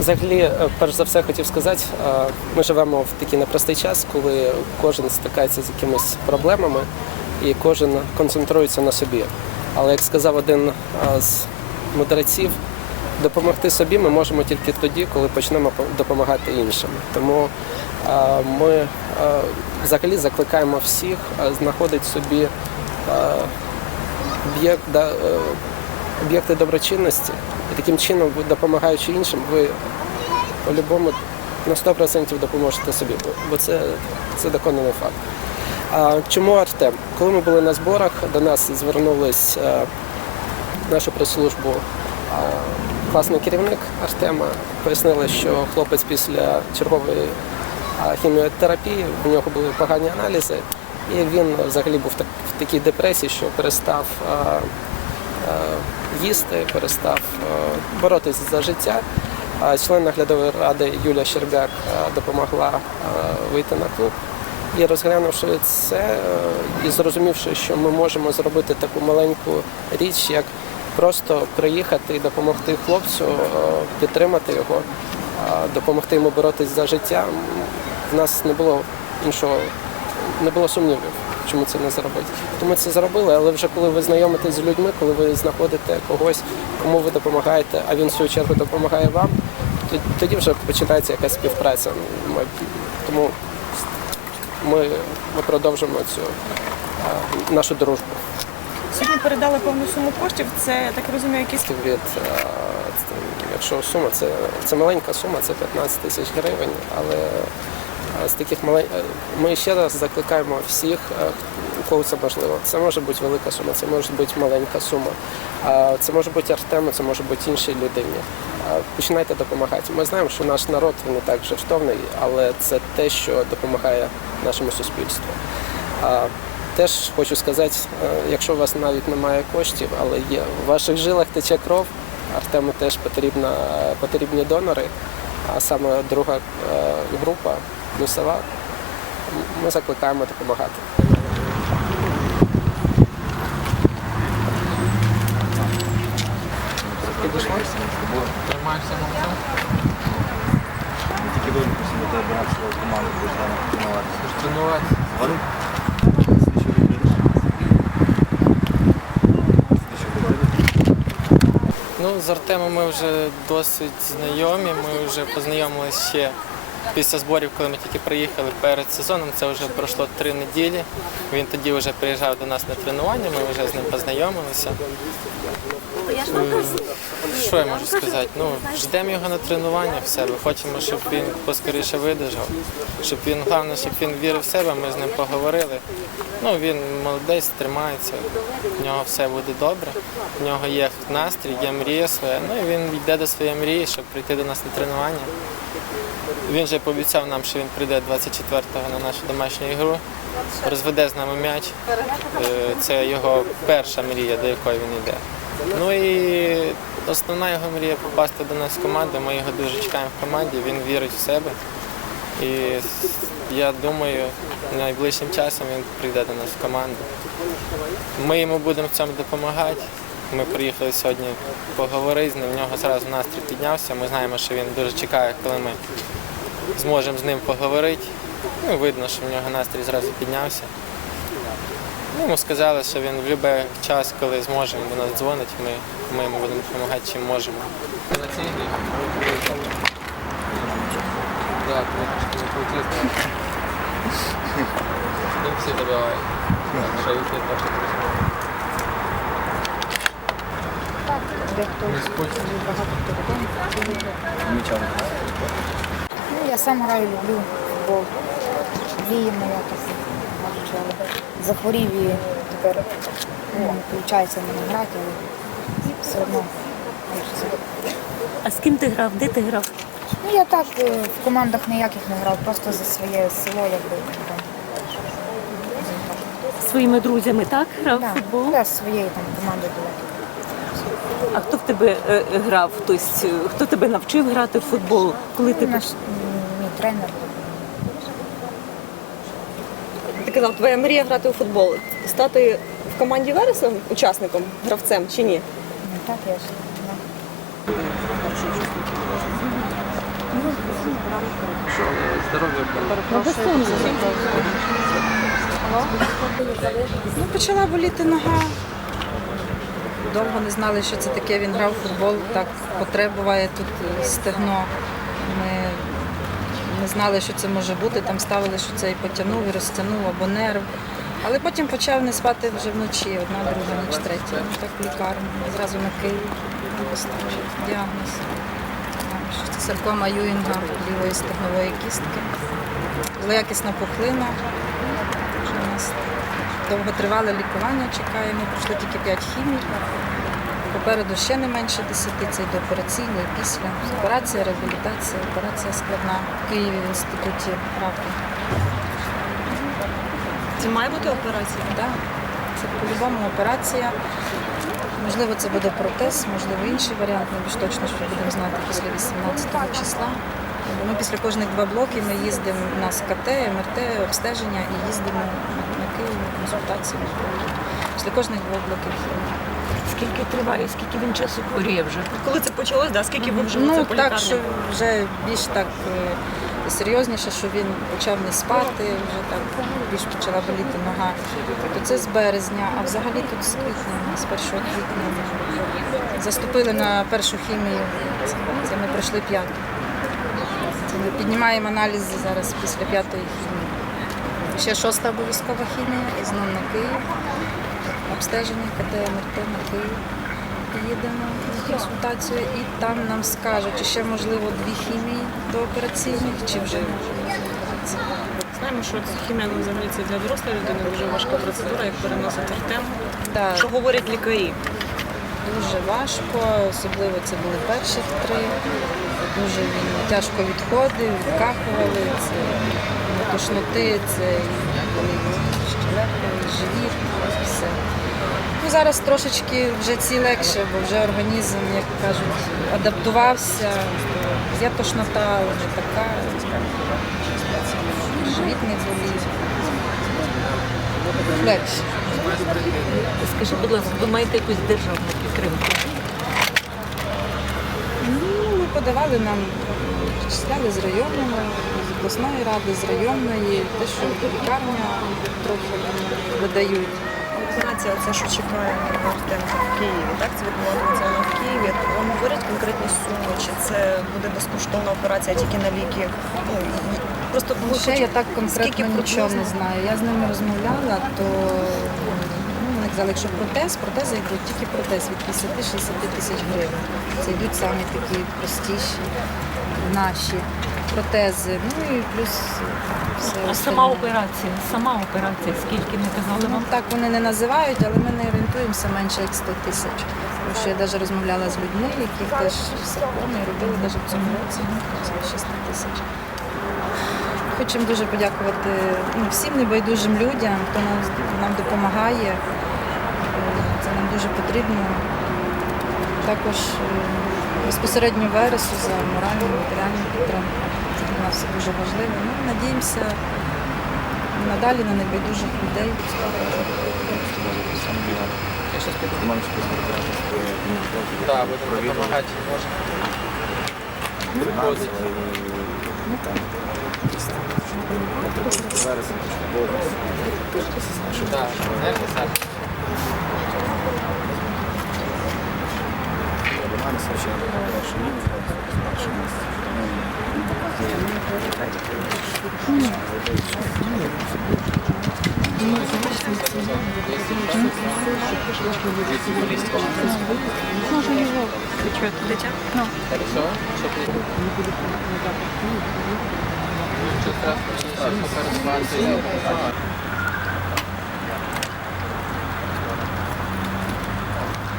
Взагалі, е, перш за все, хотів сказати, е, ми живемо в такий непростий час, коли кожен стикається з якимись проблемами і кожен концентрується на собі. Але як сказав один е, з мудреців, допомогти собі ми можемо тільки тоді, коли почнемо допомагати іншим. Тому ми взагалі закликаємо всіх знаходити собі об'єкти доброчинності. Таким чином, допомагаючи іншим, ви по-любому на 100% допоможете собі, бо- це, це доконаний факт. А чому Артем? Коли ми були на зборах, до нас звернулись е, нашу прес-службу е, класний керівник Артема. Пояснили, що хлопець після чергової е, хіміотерапії, в нього були погані аналізи, і він взагалі був в такій депресії, що перестав їсти, перестав е, боротися за життя. Член наглядової ради Юлія Щербяк е, допомогла е, вийти на клуб. І розглянувши це е, і зрозумівши, що ми можемо зробити таку маленьку річ, як просто приїхати і допомогти хлопцю, е, підтримати його, е, допомогти йому боротись за життя, в нас не було іншого, не було сумнівів, чому це не зробити. Тому це зробили, але вже коли ви знайомитесь з людьми, коли ви знаходите когось, кому ви допомагаєте, а він в свою чергу допомагає вам, тоді вже починається якась співпраця. Ми- Тому ми, ми продовжимо цю нашу дружбу. Сьогодні передали повну суму коштів. Це я так розумію, якісь Від, якщо сума, це, це маленька сума, це 15 тисяч гривень, але з таких малень... е, ми ще раз закликаємо всіх, е, у кого це можливо. Це може бути велика сума, це може бути маленька сума. Це може бути Артему, це може бути іншій людині. Починайте допомагати. Ми знаємо, що наш народ не так жертовний, але це те, що допомагає нашому суспільству. Теж хочу сказати, е, якщо у вас навіть немає коштів, але є в ваших жилах тече кров, Артему теж потрібна, потрібні донори, а саме друга група плюсова. М- Ми закликаємо допомагати. Тримаєшся мовцем? Тільки ви просили тебе свою команду тренуватися. Тренувати. Ну, з Артемом ми вже досить знайомі. Ми вже познайомилися ще після зборів, коли ми тільки приїхали перед сезоном. Це вже пройшло три неділі. Він тоді вже приїжджав до нас на тренування, ми вже з ним познайомилися. Що я можу сказати? Ну, ждемо його на тренування в себе. Хочемо, щоб він поскоріше видержав, щоб він головне, щоб він вірив в себе. Ми з ним поговорили. Ну, він молодець, тримається, в нього все буде добре. В нього є настрій, є мрія своя. Ну і він йде до своєї мрії, щоб прийти до нас на тренування. Він вже пообіцяв нам, що він прийде 24-го на нашу домашню ігру, розведе з нами м'яч. Е, Це його перша мрія, до якої він йде. Ну і основна його мрія попасти до нас в команду. Ми його дуже чекаємо в команді, він вірить в себе. І я думаю, найближчим часом він прийде до нас в команду. Ми йому будемо в цьому допомагати. Ми приїхали сьогодні поговорити з ним. В нього зразу настрій піднявся. Ми знаємо, що він дуже чекає, коли ми зможемо з ним поговорити. Ну, видно, що в нього настрій зразу піднявся. Ми сказали, що він в будь-який час, коли зможемо, до нас дзвонить, ми, ми йому будемо допомагати, чим можемо. Так, не. Ну, всі добивають. Що їх. Нічого. Ну, я сам граю, люблю футбол. Мрія моя так але захворів і тепер ну, не виходить мене грати, але все одно. А з ким ти грав? Де ти грав? Ну я так е, в командах ніяких не грав, просто за своє село якби там. Своїми друзями, так? Грав в Да, футбол? да, з своєї там команди була. А хто в тебе е, грав? Тобто, хто тебе навчив грати в футбол? Коли ти Наш мій тренер. ти казав, твоя мрія грати у футбол. Стати в команді Вереса учасником, гравцем чи ні? Ну так я ж. е. Ну, почала боліти нога. Довго не знали, що це таке. Він грав в футбол, так потреба буває тут е, стегно. Не знали, що це може бути. Там ставили, що це і потягнув, і розтягнув або нерв. Але потім почав не спати вже вночі, одна, друга, ніч, третя. Ну, Так в лікарню, зразу на Київ поставили діагноз. Що це саркома Юінга лівої стегнової кістки. Злоякісна пухлина. У нас довготривале лікування чекає. Ми пройшли тільки 5 хімій. Попереду ще не менше 10, це до операційної, після. Операція, реабілітація, операція складна в Києві в інституті раку. Це має бути операція? Да. Це по-любому операція. Можливо, це буде протез, можливо, інший варіант. Ми більш точно що будемо знати після 18 числа. Ми після кожних два блоки ми їздимо у нас КТ, МРТ, обстеження і їздимо на Київ на консультацію. Після кожних двох блоків. Скільки триває, скільки він часу хворіє вже? Коли це почалось, да? скільки ви вже Ну це по так, лікарням? що вже більш так е, серйозніше, що він почав не спати, вже так більш почала боліти нога. То це з березня, а взагалі тут з квітня, з 1 квітня. Заступили на першу хімію. Це ми пройшли п'яту. Це ми піднімаємо аналізи зараз після п'ятої хімії. Ще шоста обов'язкова хімія і знову на Київ. Обстеження КТ, МРТ на Київ. Їдемо на консультацію і там нам скажуть, чи ще можливо дві хімії до операційних, чи вже. Знаємо, що хімія ну, взагалі це для дорослої людини дуже важка процедура, як переносить Артем. Так, Що говорять лікарі? дуже важко, особливо це були перші три. Дуже він тяжко відходив, відкахували, це тошноти, це і щелепа, живіт, все. Ну, зараз трошечки вже ці легше, бо вже організм, як кажуть, адаптувався. Є тошнота, але не така. Живіт не болить. Легше. Скажи, будь ласка, ви маєте якусь державну підтримку? Ну, ми подавали нам, числяли з районного, з обласної ради, з районної, те, що лікарня трохи видають. Операція, це що чекає на Артема в Києві, так? Це відбуватиметься вона в Києві. Вам говорять конкретні суми, чи це буде безкоштовна операція тільки на ліки? Ну, просто Ну, ще хоч- я так конкретно нічого не знаю. Я з ними розмовляла, то ну, вони казали, якщо протез, протези йдуть тільки протез від 50-60 тисяч гривень. Це йдуть самі такі простіші, наші протези. Ну і плюс все. А остальне. сама операція, сама операція, скільки не казали Ну, вам? так вони не називають, але ми не орієнтуємося менше як 100 тисяч. Тому що я навіть розмовляла з людьми, які теж саркоми робили навіть в цьому році ну, це 600 тисяч. Хочемо дуже подякувати ну, всім небайдужим людям, хто нам, нам допомагає. Е, Це нам дуже потрібно. Також е, безпосередньо Вересу за моральну, матеріальну підтримку. Це для нас все дуже важливо. Ну, надіємося надалі на небайдужих людей. Я піду. Менше після Так, будемо допомагати. Може. Виходить. вересня, Так, знаєш, так. Намагаємося ще перше місце, перше операція.